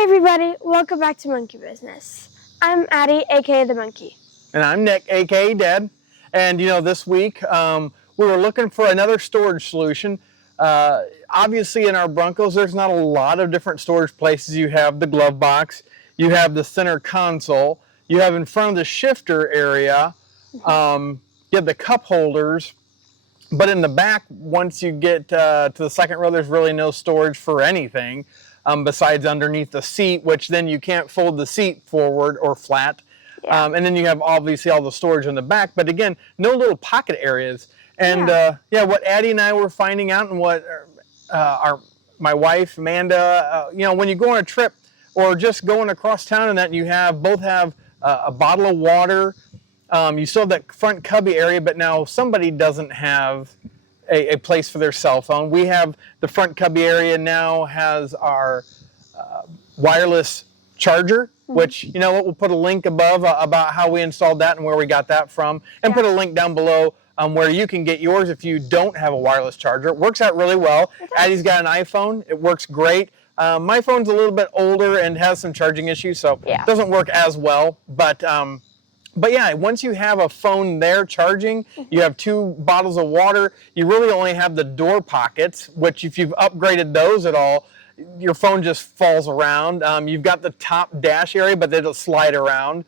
Hey everybody, welcome back to Monkey Business. I'm Addie, aka the Monkey. And I'm Nick, aka Dad. And this week we were looking for another storage solution. Obviously in our Broncos there's not a lot of different storage places. You have the glove box, you have the center console, you have in front of the shifter area, you have the cup holders. But in the back, once you get to the second row, there's really no storage for anything besides underneath the seat, which then you can't fold the seat forward or flat. Yeah. And then you have obviously all the storage in the back, but again, no little pocket areas. And what Addie and I were finding out, and what my wife Amanda, when you go on a trip or just going across town, and that you both have a bottle of water. You still have that front cubby area, but now somebody doesn't have a place for their cell phone. We have the front cubby area now has our wireless charger, which, we'll put a link above about how we installed that and where we got that from, and put a link down below where you can get yours if you don't have a wireless charger. It works out really well. Addie's got an iPhone. It works great. My phone's a little bit older and has some charging issues, so it doesn't work as well, But yeah, once you have a phone there charging, you have 2 bottles of water, you really only have the door pockets, which if you've upgraded those at all, your phone just falls around. You've got the top dash area, but it'll slide around.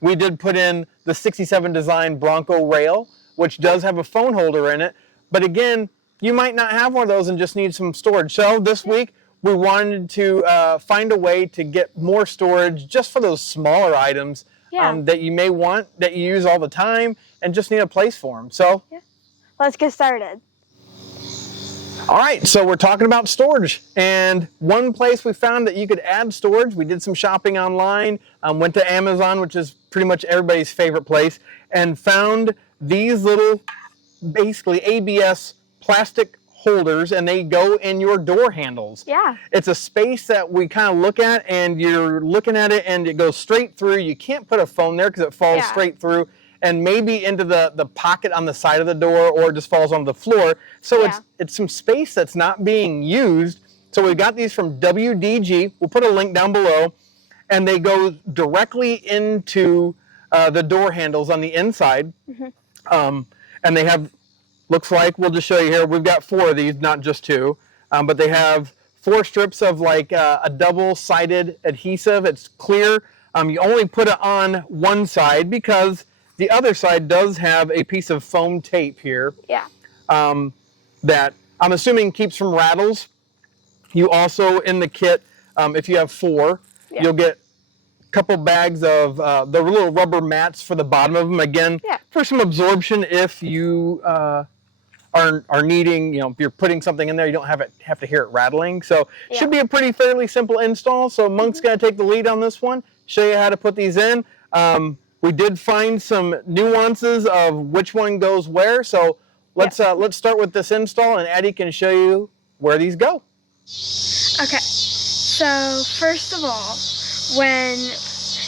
We did put in the 67 design Bronco rail, which does have a phone holder in it. But again, you might not have one of those and just need some storage. So this week, we wanted to find a way to get more storage just for those smaller items. That you may want, that you use all the time, and just need a place for them. So, let's get started. All right, so we're talking about storage, and one place we found that you could add storage, we did some shopping online, went to Amazon, which is pretty much everybody's favorite place, and found these little, basically ABS plastic holders, and they go in your door handles. Yeah. It's a space that we kind of look at, and you're looking at it and it goes straight through. You can't put a phone there because it falls straight through, and maybe into the pocket on the side of the door, or it just falls on the floor. So it's some space that's not being used. So we got these from WDG. We'll put a link down below, and they go directly into the door handles on the inside. And they have, looks like, we'll just show you here, we've got 4 of these, not just 2, but they have 4 strips of like a double-sided adhesive. It's clear. You only put it on one side because the other side does have a piece of foam tape here. Yeah. That I'm assuming keeps from rattles. You also, in the kit, if you have 4, you'll get a couple bags of the little rubber mats for the bottom of them, again, for some absorption if you are needing, if you're putting something in there, you don't have to hear it rattling. So it should be a fairly simple install. So Monk's going to take the lead on this one, show you how to put these in. We did find some nuances of which one goes where. So let's start with this install, and Addie can show you where these go. Okay, so first of all, when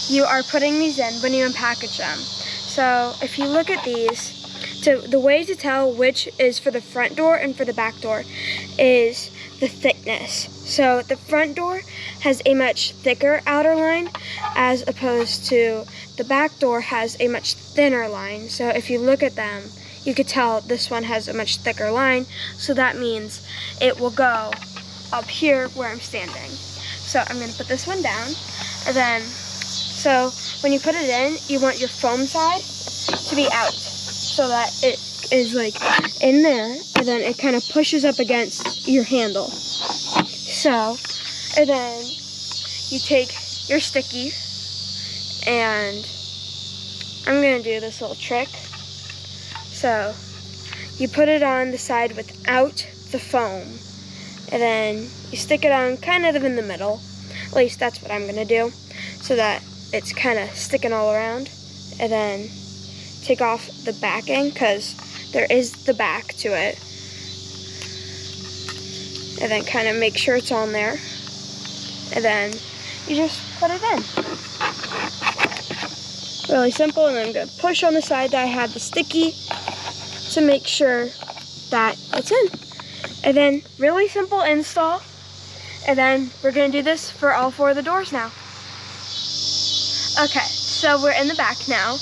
you are putting these in, when you unpackage them, so if you look at these, so the way to tell which is for the front door and for the back door is the thickness. So the front door has a much thicker outer line as opposed to the back door has a much thinner line. So if you look at them, you could tell this one has a much thicker line. So that means it will go up here where I'm standing. So I'm gonna put this one down, and then, so when you put it in, you want your foam side to be out, so that it is like in there, and then it kind of pushes up against your handle. So, and then you take your sticky, and I'm gonna do this little trick. So, you put it on the side without the foam, and then you stick it on kind of in the middle. At least that's what I'm gonna do, so that it's kind of sticking all around, and then take off the backing, because there is the back to it, and then kind of make sure it's on there, and then you just put it in. Really simple. And then I'm going to push on the side that I have the sticky to make sure that it's in, and then really simple install. And then we're gonna do this for all 4 of the doors now. Okay, so we're in the back now.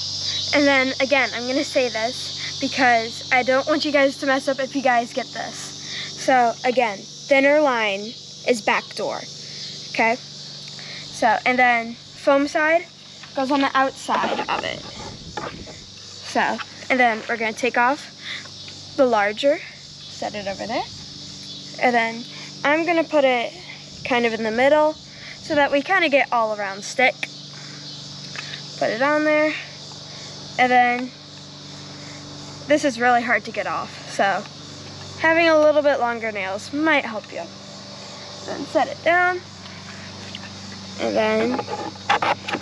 And then again, I'm gonna say this because I don't want you guys to mess up if you guys get this. So again, thinner line is back door, okay? So, and then foam side goes on the outside of it. So, and then we're gonna take off the larger, set it over there. And then I'm gonna put it kind of in the middle so that we kind of get all around stick. Put it on there. And then this is really hard to get off, so having a little bit longer nails might help you. Then set it down, and then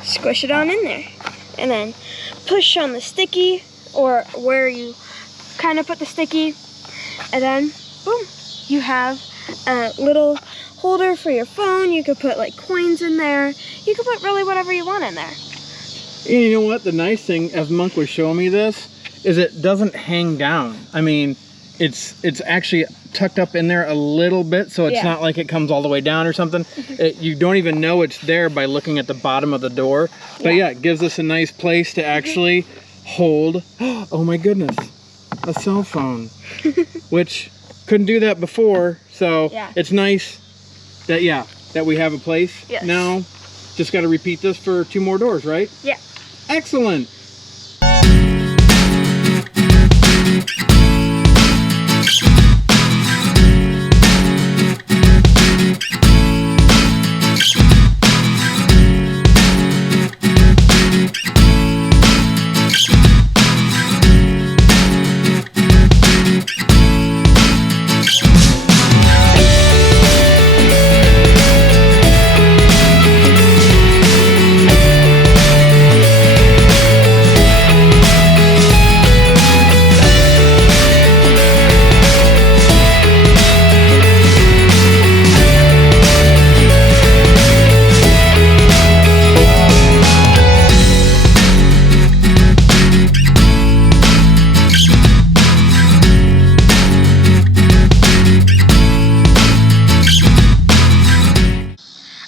squish it on in there. And then push on the sticky, or where you kind of put the sticky, and then boom, you have a little holder for your phone. You could put like coins in there. You could put really whatever you want in there. And you know what? The nice thing, as Monk was showing me this, is it doesn't hang down. I mean, it's actually tucked up in there a little bit, so it's not like it comes all the way down or something. You don't even know it's there by looking at the bottom of the door. But yeah, it gives us a nice place to actually hold, oh my goodness, a cell phone, which couldn't do that before. So it's nice that, that we have a place now. Just got to repeat this for 2 more doors, right? Yeah. Excellent.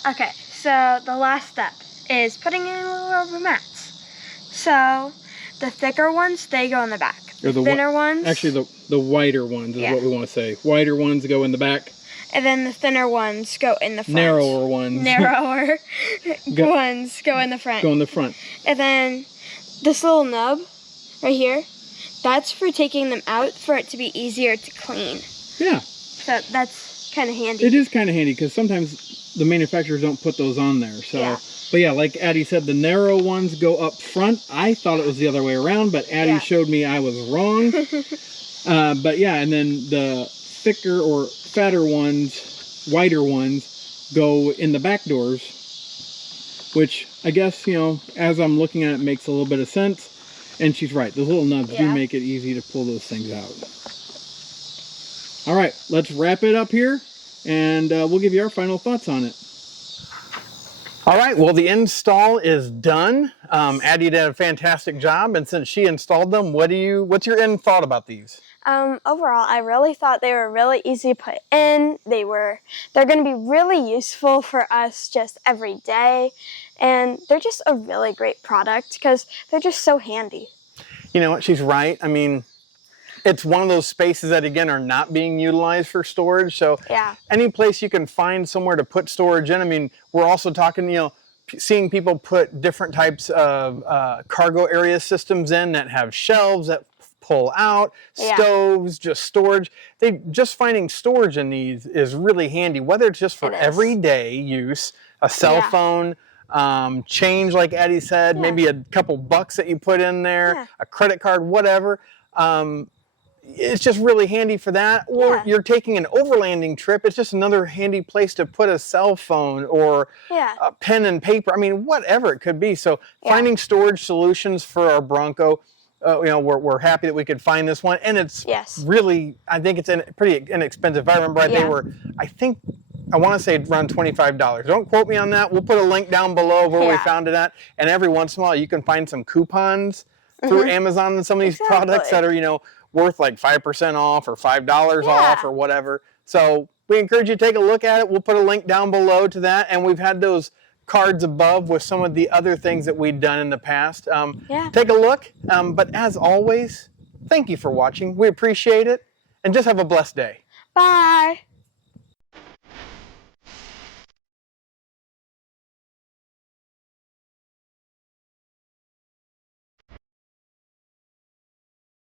Okay, so the last step is putting in little rubber mats. So the thicker ones, they go in the back. The thinner ones, actually the whiter ones is what we want to say. Whiter ones go in the back. And then the thinner ones go in the front. Narrower ones. Narrower ones go in the front. Go in the front. And then this little nub right here, that's for taking them out for it to be easier to clean. Yeah. So that's kind of handy. It is kind of handy because sometimes the manufacturers don't put those on there. So, but yeah, like Addie said, the narrow ones go up front. I thought it was the other way around, but Addie showed me I was wrong. But yeah, and then the thicker or fatter ones, whiter ones, go in the back doors, which I guess, you know, as I'm looking at it, makes a little bit of sense. And she's right. Those little nubs do make it easy to pull those things out. All right, let's wrap it up here, and we'll give you our final thoughts on it. All right, well, the install is done. Addie did a fantastic job, and since she installed them, what's your end thought about these? Overall, I really thought they were really easy to put in. They're going to be really useful for us just every day, and they're just a really great product because they're just so handy. You know what? She's right. I mean, it's one of those spaces that, again, are not being utilized for storage. So any place you can find somewhere to put storage in. I mean, we're also talking, you know, seeing people put different types of cargo area systems in that have shelves that pull out, stoves, just storage. Just finding storage in these is really handy, whether it's just for everyday use, a cell phone, change, like Addie said, maybe a couple bucks that you put in there, a credit card, whatever. It's just really handy for that. Or you're taking an overlanding trip, it's just another handy place to put a cell phone or a pen and paper. I mean, whatever it could be. So finding storage solutions for our Bronco, you know, we're happy that we could find this one. And it's really, I think it's pretty inexpensive. If I remember right, they were, I want to say around $25. Don't quote me on that. We'll put a link down below where we found it at. And every once in a while, you can find some coupons through Amazon and some of these products that are, you know, worth like 5% off or $5 off or whatever. So we encourage you to take a look at it. We'll put a link down below to that, and we've had those cards above with some of the other things that we've done in the past. Take a look, but as always, thank you for watching. We appreciate it, and just have a blessed day. Bye.